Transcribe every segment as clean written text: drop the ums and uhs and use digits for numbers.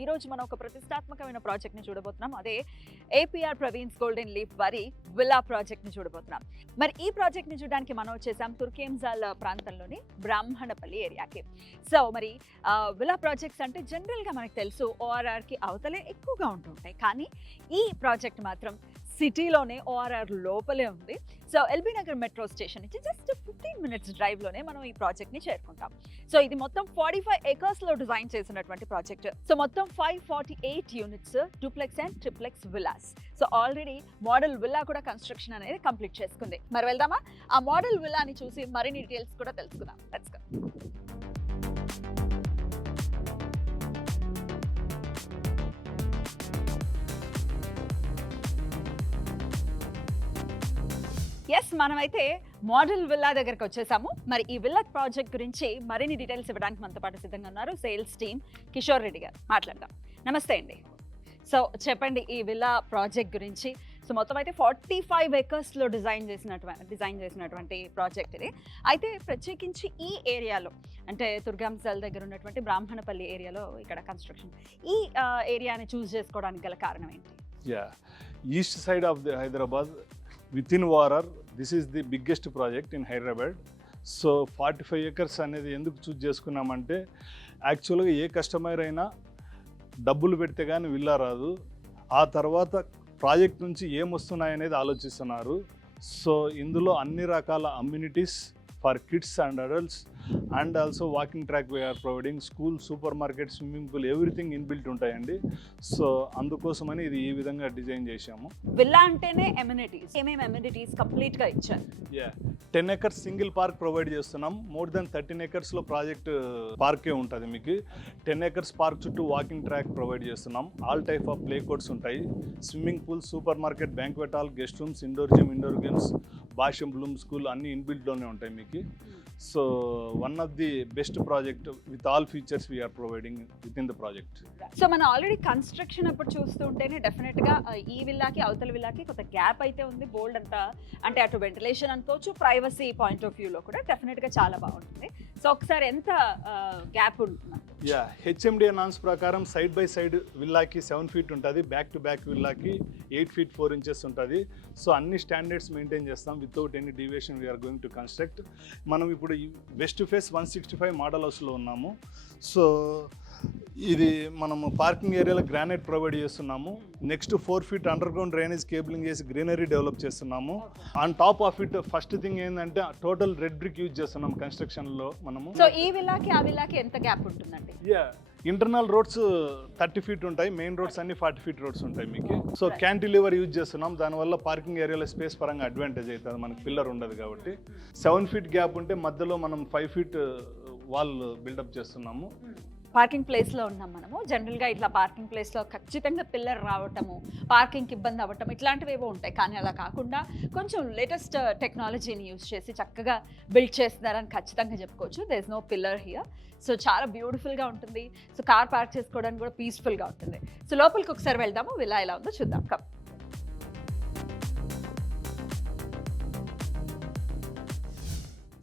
ఈ రోజు మనం ఒక ప్రతిష్టాత్మకమైన ప్రాజెక్ట్ ని చూడబోతున్నాం. అదే ఏపీఆర్ ప్రవీణ్స్ గోల్డెన్ లీఫ్ వారి విల్లా ప్రాజెక్ట్ ని చూడబోతున్నాం. మరి ఈ ప్రాజెక్ట్ ని చూడడానికి మనం వచ్చేసాం తుర్కేంజాల్ ప్రాంతంలోని బ్రాహ్మణపల్లి ఏరియాకి. సో మరి విల్లా ప్రాజెక్ట్స్ అంటే జనరల్ గా మనకు తెలుసు ORR కి అవతలే ఎక్కువగా ఉంటుంటాయి. కానీ ఈ ప్రాజెక్ట్ మాత్రం సిటీలోనే ORR లోపలే ఉంది. So LB Nagar metro station నుంచి జస్ట్ 15 minutes డ్రైవ్లోనే మనం ఈ ప్రాజెక్ట్ని చేరుకుంటాం. సో ఇది మొత్తం 45 acres డిజైన్ చేసినటువంటి ప్రాజెక్ట్. సో మొత్తం 548 units, duplex and triplex villas. So already model villa కూడా కన్స్ట్రక్షన్ అనేది కంప్లీట్ చేసుకుంది. మరి వెళ్దామా ఆ మోడల్ విల్లాని చూసి మరిన్ని డీటెయిల్స్ కూడా తెలుసుకుందాం. Let's go. ఎస్, మనమైతే మోడల్ విల్లా దగ్గరకు వచ్చేసాము. మరి ఈ విల్లా ప్రాజెక్ట్ గురించి మరిన్ని డీటెయిల్స్ ఇవ్వడానికి మనతో పాటు సిద్ధంగా ఉన్నారు సేల్స్ టీమ్ కిషోర్ రెడ్డి గారు. మాట్లాడదాం. నమస్తే అండి. సో చెప్పండి ఈ విల్లా ప్రాజెక్ట్ గురించి. సో మొత్తం అయితే 45 acres డిజైన్ చేసినటువంటి ప్రాజెక్ట్ ఇది. అయితే ప్రత్యేకించి ఈ ఏరియాలో అంటే తుర్గాంజల్ దగ్గర ఉన్నటువంటి బ్రాహ్మణపల్లి ఏరియాలో ఇక్కడ కన్స్ట్రక్షన్, ఈ ఏరియాని చూస్ చేసుకోవడానికి గల కారణం ఏంటి? East side of the Hyderabad within ORR, this is the biggest project in Hyderabad. So 45 acres అనేది ఎందుకు చూస్ చేసుకున్నామంటే, యాక్చువల్గా ఏ కస్టమర్ అయినా డబ్బులు పెడితే కానీ విల్లా రాదు. ఆ తర్వాత ప్రాజెక్ట్ నుంచి ఏమొస్తున్నాయనేది ఆలోచిస్తున్నారు. సో ఇందులో అన్ని రకాల amenities for kids and adults and also walking track we're providing, school, super market, swimming pool, everything inbuilt ఉంటాయండి. సో అందుకోసమని ఇది ఈ విధంగా డిజైన్ చేశాము. విల్లా అంటేనే అమ్యూనిటీస్, ఏమేమి అమ్యూనిటీస్ కంప్లీట్ గా ఇచ్చారు? 10 acres సింగిల్ పార్క్ ప్రొవైడ్ చేస్తున్నాం. మోర్ దెన్ 13 acres లో ప్రాజెక్ట్ పార్కే ఉంటుంది మీకు. 10 acres పార్క్ చుట్టూ వాకింగ్ ట్రాక్ ప్రొవైడ్ చేస్తున్నాం. All type of play courts ఉంటాయి. Swimming pool, supermarket, banquet hall, guest rooms, indoor gym, indoor games, Bhashyam, bloom school అన్ని ఇన్బిల్ట్లోనే ఉంటాయి మీకు. So one of the best project with all features we're providing with in the project. So మనం already construction అప్పుడు చూస్తుంటేనే డెఫినెట్గా ఈ విల్లాకి అవతల విల్లాకి కొంత గ్యాప్ అయితే ఉంది. బోల్డ్ అంతా అంటే అటు వెంటిలేషన్ అనుకోవచ్చు, ప్రైవసీ పాయింట్ ఆఫ్ వ్యూలో కూడా డెఫినెట్గా చాలా బాగుంటుంది. సో ఒకసారి ఎంత గ్యాప్ ఉంటుంది? హెచ్ఎండిఏ నాన్స్ ప్రకారం సైడ్ బై సైడ్ విల్లాకి 7 feet ఉంటుంది, బ్యాక్ టు బ్యాక్ విల్లాకి 8 feet 4 inches ఉంటుంది. సో అన్ని స్టాండర్డ్స్ మెయింటైన్ చేస్తాం without any deviation we're going to construct. మనం ఇప్పుడు వెస్ట్ ఫేస్ 165 మోడల్ హౌస్లో ఉన్నాము. సో ఇది మనము పార్కింగ్ ఏరియాలో గ్రానైట్ ప్రొవైడ్ చేస్తున్నాము. Next 4 feet under ground drainage cabling చేసి గ్రీనరీ డెవలప్ చేస్తున్నాము. On top of it first thing ఏంటంటే టోటల్ రెడ్ బ్రిక్ యూజ్ చేస్తున్నాం కన్స్ట్రక్షన్లో మనము. సో ఈ విల్లాకి ఆ విల్లాకి ఎంత గ్యాప్ ఉంటుందండి? ఇంటర్నల్ రోడ్స్ 30 feet ఉంటాయి, మెయిన్ రోడ్స్ అన్ని 40 feet రోడ్స్ ఉంటాయి మీకు. సో క్యాంటిలివర్ యూజ్ చేస్తున్నాం. దానివల్ల పార్కింగ్ ఏరియాలో స్పేస్ పరంగా అడ్వాంటేజ్ అవుతుంది, మనకి పిల్లర్ ఉండదు కాబట్టి. 7 feet గ్యాప్ ఉంటే మధ్యలో మనం 5 feet వాల్ బిల్డప్ చేస్తున్నాము. పార్కింగ్ ప్లేస్లో ఉన్నాం మనము. జనరల్గా ఇట్లా పార్కింగ్ ప్లేస్లో ఖచ్చితంగా పిల్లర్ రావటము, పార్కింగ్కి ఇబ్బంది అవ్వటం ఇట్లాంటివి ఏవో ఉంటాయి. కానీ అలా కాకుండా కొంచెం లేటెస్ట్ టెక్నాలజీని యూజ్ చేసి చక్కగా బిల్డ్ చేస్తున్నారని ఖచ్చితంగా చెప్పుకోవచ్చు. There is no pillar here. So చాలా బ్యూటిఫుల్గా ఉంటుంది. సో కార్ పార్క్ చేసుకోవడానికి కూడా పీస్ఫుల్గా ఉంటుంది. సో లోపలికి ఒకసారి వెళ్దాము, విల్లా ఎలా ఉందో చూద్దాం. కమ్.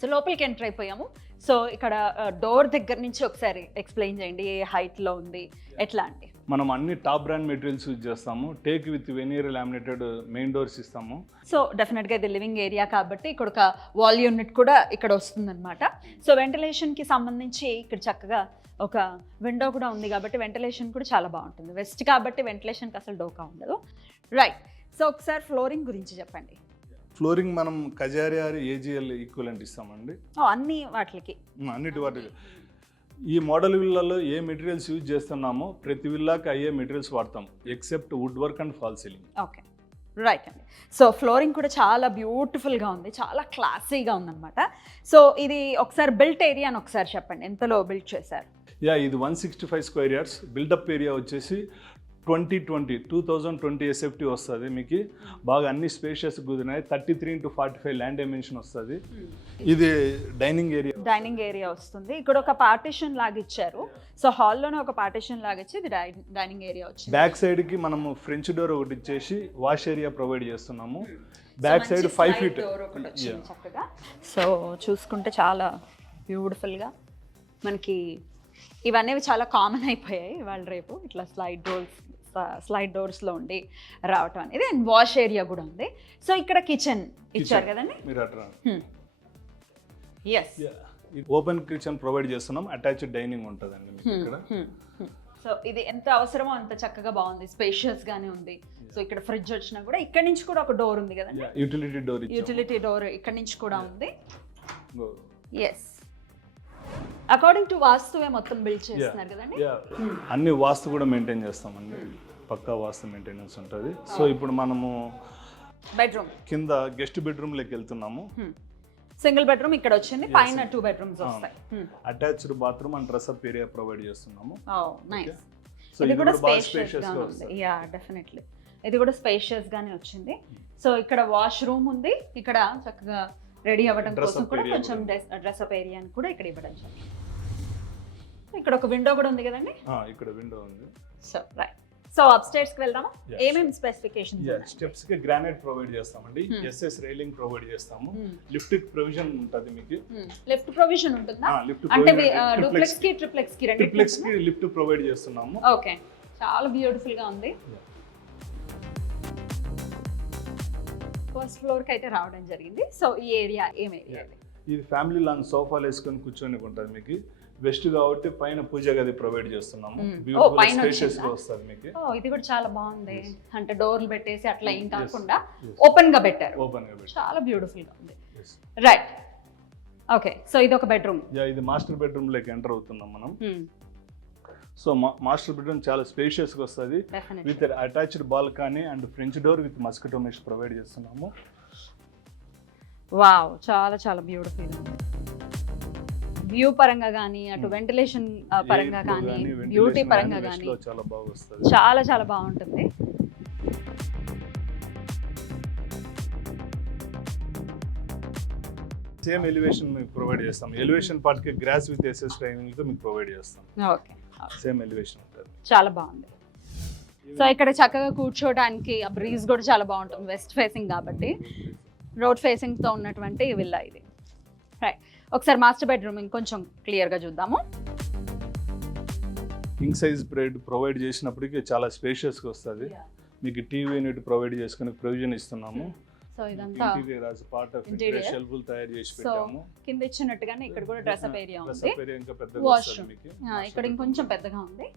సో లోపలికి ఎంటర్ అయిపోయాము. సో ఇక్కడ డోర్ దగ్గర నుంచి ఒకసారి ఎక్స్ప్లెయిన్ చేయండి, ఏ హైట్లో ఉంది, ఎట్లా అండి? మనం అన్ని టాప్ బ్రాండ్ మెటీరియల్స్ యూజ్ చేస్తాము. Take with veneer laminated main doors ఇస్తాము. సో డెఫినెట్గా ఇది లివింగ్ ఏరియా కాబట్టి ఇక్కడ ఒక వాల్ యూనిట్ కూడా ఇక్కడ వస్తుందన్నమాట. సో వెంటిలేషన్కి సంబంధించి ఇక్కడ చక్కగా ఒక విండో కూడా ఉంది కాబట్టి వెంటిలేషన్ కూడా చాలా బాగుంటుంది. వెస్ట్ కాబట్టి వెంటిలేషన్కి అసలు డోకా ఉండదు. రైట్. సో ఒకసారి ఫ్లోరింగ్ గురించి చెప్పండి. ఫ్లోరింగ్ మనం కజారియా ఏజిఎల్ ఈక్వలెంట్ ఇస్తామండి అన్ని వాటికి. అన్నిటి వాటికి ఈ మోడల్ విల్లాలో ఏ మెటీరియల్స్ యూజ్ చేస్తున్నామో ప్రతి విల్లాకి అయ్యే మెటీరియల్స్ వాడతాం except wood work and fall ceiling. Okay, right అండి. సో ఫ్లోరింగ్ కూడా చాలా బ్యూటిఫుల్గా ఉంది, చాలా క్లాసీగా ఉందన్నమాట. సో ఇది ఒకసారి బిల్ట్ ఏరియా అని ఒకసారి చెప్పండి, ఎంతలో బిల్డ్ చేశారు? ఇది 165 square yards. బిల్డప్ ఏరియా వచ్చేసి 2020 SFT వస్తుంది మీకు. బాగా అన్ని స్పేషియస్ కుదిరినాయి. 33 into 45 ల్యాండ్ డైమెన్షన్ వస్తుంది. ఇది డైనింగ్ ఏరియా వస్తుంది. ఇక్కడ ఒక పార్టీషన్ లాగా ఇచ్చారు. సో హాల్లోనే ఒక పార్టీషన్ లాగా ఇచ్చి ఇది డైనింగ్ ఏరియా వచ్చింది. బ్యాక్ సైడ్ కి మనము ఫ్రెంచ్ డోర్ ఒకటి ఇచ్చేసి వాష్ ఏరియా ప్రొవైడ్ చేస్తున్నాము. బ్యాక్ సైడ్ 5 feet చక్కగా. సో చూసుకుంటే చాలా బ్యూటిఫుల్గా మనకి ఇవన్నీ చాలా కామన్ అయిపోయాయి ఇవాళ రేపు, ఇట్లా స్లైడ్ డోర్స్లో ఉండి రావటం అనేది. అండ్ వాష్ ఏరియా కూడా ఉంది. సో ఇక్కడ కిచెన్ ఇచ్చారు కదండి. మీరు అట్లా ఎస్, ఓపెన్ కిచెన్ ప్రొవైడ్ చేస్తున్నాం, అటాచ్డ్ డైనింగ్ ఉంటుందండి మీకు ఇక్కడ. సో ఇది ఎంత అవసరమో అంత చక్కగా బాగుంది, స్పేషియస్ గానే ఉంది. సో ఇక్కడ ఫ్రిడ్జ్ వచ్చినా కూడా ఇక్కడ నుంచి కూడా ఒక డోర్ ఉంది కదండి, యూటిలిటీ డోర్ ఇక్కడ నుంచి కూడా ఉంది. ఎస్, అకార్డింగ్ టు వాస్తువే మొత్తం బిల్డ్ చేస్తున్నారు కదండి. అన్ని వాస్తు కూడా మెయింటైన్ చేస్తామండి, పక్కా వాస్తు మెయింటెనెన్స్ ఉంటుంది. సో ఇప్పుడు మనము బెడ్రూమ్ కింద గెస్ట్ బెడ్రూమ్ లోకి వెళ్తున్నాము. సింగిల్ బెడ్రూమ్ ఇక్కడ వచ్చింది, పైన 2 బెడ్రూమ్స్ వస్తాయి. Attached bathroom and dress up area provide చేస్తున్నాము. నైస్. సో ఇది కూడా స్పేషియస్ గా ఉంది. యా, డెఫినెట్లీ ఇది కూడా స్పేషియస్ గానే వచ్చింది. సో ఇక్కడ వాష్ రూమ్ ఉంది, ఇక్కడ చక్కగా రెడీ అవ్వడం కోసం కూడా కొంచెం డ్రెస్అప్ ఏరియాని కూడా ఇక్కడ ఇవ్వడం జరిగింది. ఇక్కడ ఒక విండో కూడా ఉంది కదండి. ఇక్కడ విండో ఉంది. సో రైట్, సో అప్స్టైర్స్ కి వెళ్దామా? ఏమేమి స్పెసిఫికేషన్స్? స్టెప్స్ కి గ్రానైట్ ప్రొవైడ్ చేస్తామండి, ఎస్ఎస్ రైలింగ్ ప్రొవైడ్ చేస్తాము, లిఫ్ట్ ప్రొవిజన్ ఉంటుంది మీకు. లిఫ్ట్ ప్రొవిజన్ ఉంటుందా? అంటే డూప్లెక్స్ కి ట్రిప్లెక్స్ కి ట్రిప్లెక్స్ కి లిఫ్ట్ ప్రొవైడ్ చేస్తున్నాము. ఓకే, చాలా బ్యూటిఫుల్ గా ఉంది. ఫస్ట్ ఫ్లోర్ కి అయితే రావడం జరిగింది. సో ఈ ఏరియా ఏం ఏరియా? ఇది ఫ్యామిలీ లాంగ్ సోఫాలు వేసుకొని కూర్చొని ఉంటుంది మీకు. వెస్ట్ కాబట్టి పైన పూజ గది ప్రొవైడ్ చేస్తున్నాము, బ్యూటిఫుల్ స్పేషియస్ గా వస్తుంది మీకు. ఇది కూడా చాలా బాగుంది, అంటే డోర్లు పెట్టేసి అట్లా ఏం కాకుండా ఓపెన్ గా పెట్టారు. చాలా బ్యూటిఫుల్ గా ఉంది. Right, okay. సో ఇది ఒక బెడ్రూమ్. ఇది మాస్టర్ బెడ్రూమ్ లోకి ఎంటర్ అవుతున్నాం మనం. సో మాస్టర్ బెడ్రూమ్ చాలా స్పేషియస్ గా వస్తుంది, with attached balcony and French door with mosquito mesh provide చేస్తున్నాము. వావ్, చాలా చాలా బ్యూటిఫుల్ ఉంది. వ్యూ పరంగా కానీ, అటు వెంటిలేషన్ పరంగా కానీ, బ్యూటీ పరంగా కానీ చాలా చాలా బాగుంటుంది. సేమ్ ఎలివేషన్ మీకు ప్రొవైడ్ చేస్తాం. ఎలివేషన్ పార్ట్ కి గ్రాస్ విత్ ఎస్ఎస్ ట్రైనింగ్ తో మీకు ప్రొవైడ్ చేస్తాం. ఓకే, సేమ్ ఎలివేషన్ ఉంటుంది, చాలా బాగుంది. సో ఇక్కడ చక్కగా కూర్చోడానికి ఆ బ్రీజ్ కూడా చాలా బాగుంటుంది, వెస్ట్ ఫేసింగ్ కాబట్టి, రోడ్ ఫేసింగ్ తో ఉన్నటువంటి విల్లా ఇది. రైట్, ఒకసారి మాస్టర్ బెడ్రూమ్ ఇంకొంచెం క్లియర్ గా చూద్దాము. కింగ్ సైజ్ బెడ్ ప్రొవైడ్ చేసినప్పటికీ చాలా స్పేషియస్ గా వస్తుంది మీకు. టీవీ యూనిట్ ప్రొవైడ్ చేసుకుని ప్రొవిజన్ ఇస్తున్నాము. సో ఇదంతా interior as part of interior షెల్ఫ్లు తయారు చేసి పెట్టాము. కింద ఇచ్చినట్టుగానే ఇక్కడ కూడా డ్రెస్అప్ ఏరియా ఉంది. డ్రెస్అప్ ఏరియా ఇంకా పెద్దగా వస్తుంది మీకు. ఇక్కడ ఇంకొంచెం పెద్దగా ఉంది.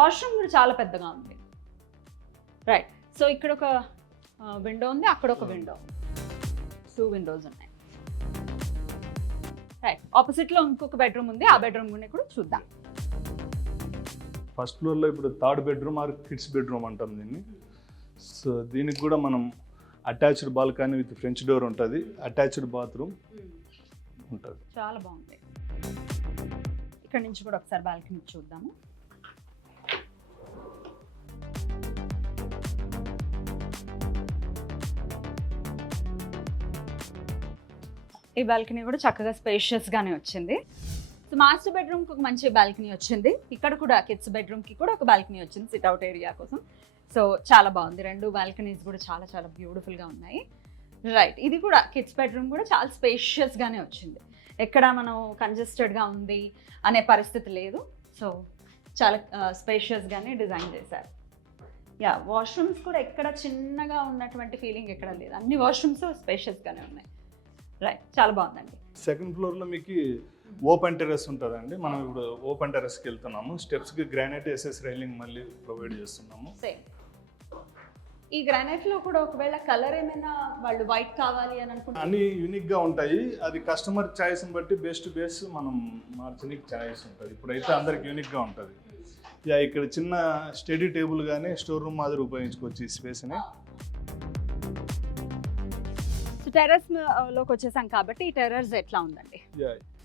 వాష్రూమ్ కూడా చాలా పెద్దగా ఉంది. రైట్, సో ఇక్కడ ఒక విండో ఉంది, అక్కడ ఒక విండో, 2 విండోస్ ఉన్నాయి. రైట్, ఆపోజిట్ లో ఇంకొక బెడ్రూమ్ ఉంది, ఆ బెడ్రూమ్ కూడా చూద్దాం. ఫస్ట్ ఫ్లోర్ లో ఇప్పుడు third bedroom are kids bedroom అంటాం దీన్ని. సో దీనికి కూడా మనం attached balcony with French door ఉంటుంది, అటాచ్డ్ బాత్రూమ్ ఉంటుంది. చాలా బాగుంది. ఇక్కడ నుంచి కూడా ఒకసారి బాల్కనీ చూద్దాము. ఈ బాల్కనీ కూడా చక్కగా స్పేషియస్ గానే వచ్చింది. సో మాస్టర్ బెడ్రూమ్ కి ఒక మంచి బాల్కనీ వచ్చింది. ఇక్కడ కూడా కిడ్స్ బెడ్రూమ్ కి కూడా ఒక బాల్కనీ వచ్చింది సిట్అవుట్ ఏరియా కోసం. సో చాలా బాగుంది, 2 బాల్కనీస్ కూడా చాలా చాలా బ్యూటిఫుల్ గా ఉన్నాయి. రైట్, ఇది కూడా కిడ్స్ బెడ్రూమ్ కూడా చాలా స్పేషియస్ గానే వచ్చింది. ఎక్కడ మనం కంజెస్టెడ్ గా ఉంది అనే పరిస్థితి లేదు. సో చాలా స్పేషియస్ గానే డిజైన్ చేశారు. యా, వాష్రూమ్స్ కూడా ఎక్కడ చిన్నగా ఉన్నటువంటి ఫీలింగ్ ఎక్కడ లేదు, అన్ని వాష్రూమ్స్ స్పేషియస్ గానే ఉన్నాయి. రైట్, చాలా బాగుందండి. సెకండ్ ఫ్లోర్ లో మీకు ఓపెన్ టెర్రస్ ఉంటుందండి. మనం ఇప్పుడు ఓపెన్ టెర్రస్కి వెళ్తున్నాము. స్టెప్స్ కి గ్రానైట్ ఎస్ఎస్ రైలింగ్ మళ్ళీ ప్రొవైడ్ చేస్తున్నాము. సేమ్ ఈ గ్రానైట్ లో కూడా ఒకవేళ కలర్ ఏమైనా వాళ్ళు వైట్ కావాలి అని అనుకుంటే అన్ని యూనిక్ గా ఉంటాయి. అది కస్టమర్ చాయిస్ ని బట్టి బేస్ మనం మార్చడానికి చాయిస్ ఉంటుంది. ఇప్పుడైతే అందరికి యూనిక్ గా ఉంటుంది. ఇక్కడ చిన్న స్టడీ టేబుల్ గానీ స్టోర్ రూమ్ మాదిరి ఉపయోగించుకోవచ్చు ఈ స్పేస్ ని. టెర్రస్ లోకి వచ్చేసాం కాబట్టి ఈ టెర్రస్ ఎట్లా ఉందండి?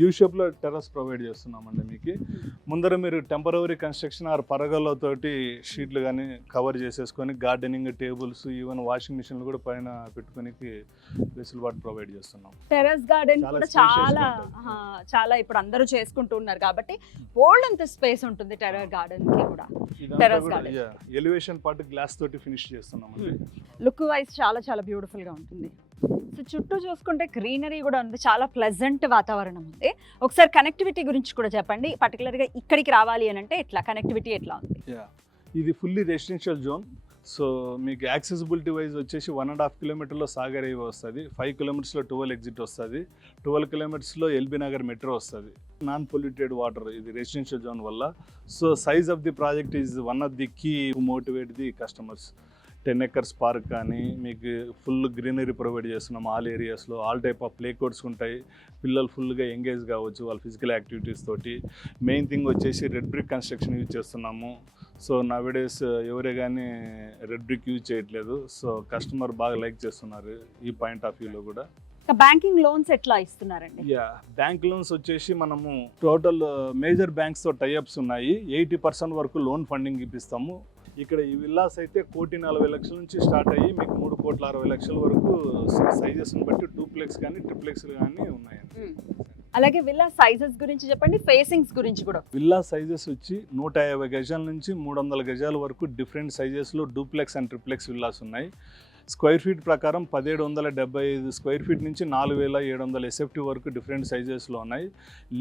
యూ షేప్ లో టెర్రస్ ప్రొవైడ్ చేస్తున్నామండి మీకు. ముందర మీరు టెంపరవరీ కన్స్ట్రక్షన్ ఆర్ పరగలతోటి షీట్లు కానీ కవర్ చేసేసుకొని గార్డెనింగ్ టేబుల్స్ ఈవెన్ వాషింగ్ మిషన్లు కూడా పైన పెట్టుకోనికి వెసులుబాటు ప్రొవైడ్ చేస్తున్నాం. టెర్రస్ గార్డెన్ కూడా చాలా ఇప్పుడు అందరూ చేసుకుంటున్నారు కాబట్టి బోల్డ్ అంత స్పేస్ ఉంటుంది టెర్రస్ గార్డెన్ కి కూడా. Terrace garden elevation part glass తోటి ఫినిష్ చేస్తున్నామండి. లుక్ వైజ్ చాలా చాలా బ్యూటిఫుల్ గా ఉంటుంది. సో చుట్టూ చూసుకుంటే గ్రీనరీ కూడా ఉంది, చాలా ప్లెజెంట్ వాతావరణం ఉంది. ఒకసారి కనెక్టివిటీ గురించి కూడా చెప్పండి, పర్టికులర్గా ఇక్కడికి రావాలి అని అంటే ఎట్లా కనెక్టివిటీ ఎట్లా ఉంది? ఇది ఫుల్లీ రెసిడెన్షియల్ జోన్. సో మీకు యాక్సెసిబిలిటీ వైజ్ వచ్చేసి 1.5 కిలోమీటర్లో సాగర్ హైవే వస్తుంది, 5 కిలోమీటర్స్లో 12 ఎగ్జిట్ వస్తుంది, 12 కిలోమీటర్స్లో ఎల్బీ నగర్ మెట్రో వస్తుంది. నాన్ పొల్యూటెడ్ వాటర్ ఇది రెసిడెన్షియల్ జోన్ వల్ల. So size of the project is one of the key to motivate the customers. 10 acres park కానీ మీకు ఫుల్ గ్రీనరీ ప్రొవైడ్ చేస్తున్నాం. ఆల్ ఏరియాస్లో all type of play courts ఉంటాయి, పిల్లలు ఫుల్గా ఎంగేజ్ కావచ్చు వాళ్ళ ఫిజికల్ యాక్టివిటీస్ తోటి. మెయిన్ థింగ్ వచ్చేసి రెడ్ బ్రిక్ కన్స్ట్రక్షన్ యూజ్ చేస్తున్నాము. సో నవేడేస్ ఎవరే కానీ రెడ్ బ్రిక్ యూజ్ చేయట్లేదు. సో కస్టమర్ బాగా లైక్ చేస్తున్నారు ఈ పాయింట్ ఆఫ్ వ్యూలో కూడా. బ్యాంకింగ్ లోన్స్ ఎట్లా ఇస్తున్నారండి? బ్యాంక్ లోన్స్ వచ్చేసి మనము టోటల్ మేజర్ బ్యాంక్స్తో టైఅప్స్ ఉన్నాయి. 80% వరకు లోన్ ఫండింగ్ ఇప్పిస్తాము. ఇక్కడ ఈ విల్లాస్ అయితే 1,40,00,000 నుంచి స్టార్ట్ అయ్యి మీకు 3,60,00,000 వరకు సైజెస్ని బట్టి డూప్లెక్స్ కానీ ట్రిప్లెక్స్ కానీ ఉన్నాయండి. అలాగే విల్లా సైజెస్ గురించి చెప్పండి, ఫేసింగ్స్ గురించి కూడా. విల్లా సైజెస్ వచ్చి 150 గజాల నుంచి 300 గజాల వరకు డిఫరెంట్ సైజెస్లో డూప్లెక్స్ అండ్ ట్రిప్లెక్స్ విల్లాస్ ఉన్నాయి. స్క్వేర్ ఫీట్ ప్రకారం 1,775 స్క్వేర్ ఫీట్ నుంచి 4,700 ఎస్ఎఫ్టీ వరకు డిఫరెంట్ సైజెస్లో ఉన్నాయి.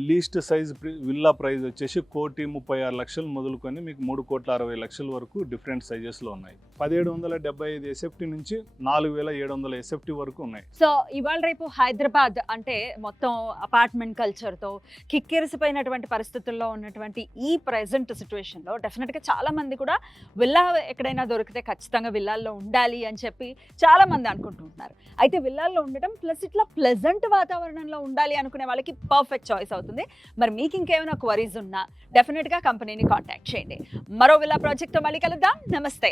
లీస్ట్ సైజ్ విల్లా ప్రైస్ వచ్చేసి 1,36,00,000 మొదలుకొని మీకు 3,60,00,000 వరకు డిఫరెంట్ సైజెస్లో ఉన్నాయి. 1,775 ఎస్ఎఫ్టీ నుంచి 4,700 ఎస్ఎఫ్టీ వరకు ఉన్నాయి. సో ఇవాళ రేపు హైదరాబాద్ అంటే మొత్తం అపార్ట్మెంట్ కల్చర్తో కిక్కిరిసిపోయినటువంటి పరిస్థితుల్లో ఉన్నటువంటి ఈ ప్రెజెంట్ సిచ్యువేషన్లో డెఫినెట్గా చాలామంది కూడా విల్లా ఎక్కడైనా దొరికితే ఖచ్చితంగా విల్లాల్లో ఉండాలి అని చెప్పి చాలామంది అనుకుంటుంటున్నారు. అయితే విల్లాల్లో ఉండటం ప్లస్ ఇట్లా ప్లెజెంట్ వాతావరణంలో ఉండాలి అనుకునే వాళ్ళకి పర్ఫెక్ట్ చాయిస్ అవుతుంది. మరి మీకు ఇంకేమైనా క్వరీస్ ఉన్నా డెఫినెట్గా కంపెనీని కాంటాక్ట్ చేయండి. మరో విల్లా ప్రాజెక్ట్తో మళ్ళీ కలుద్దాం. నమస్తే.